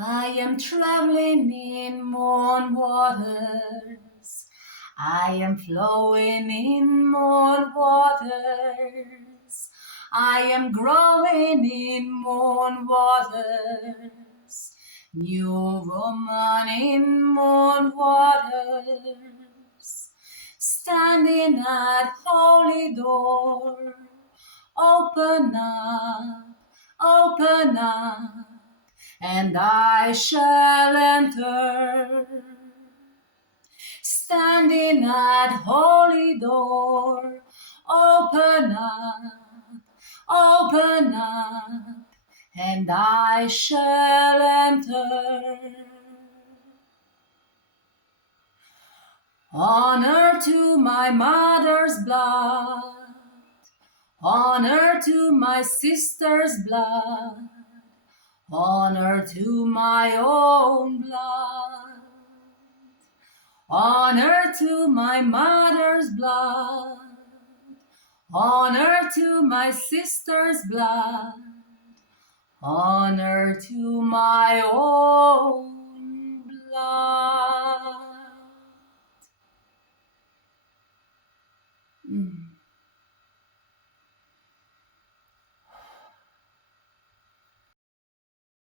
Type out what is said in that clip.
I am traveling in moon waters. I am flowing in moon waters. I am growing in moon waters. New woman in moon waters. Standing at holy door. Open up, and I shall enter. Standing at holy door, open up, and I shall enter. Honor to my mother's blood, honor to my sister's blood, honor to my own blood, honor to my mother's blood, honor to my sister's blood, honor to my own blood.